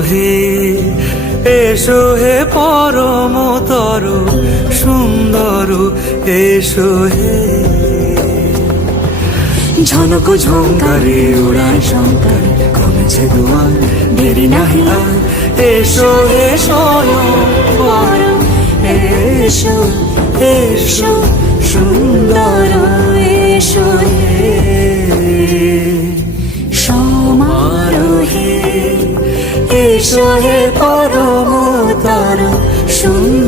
হে এসো হে পরমতর সুন্দর এসো হে। ঝনক ঝঙ্কারে উড়ায় শঙ্কার কমেছে দুয়ার দেরি নাহি আর এসো হে স্বয়ংবর এসো এসো সুন্দর এসো হে সমারোহে এসো হে পরমতর সুন্দর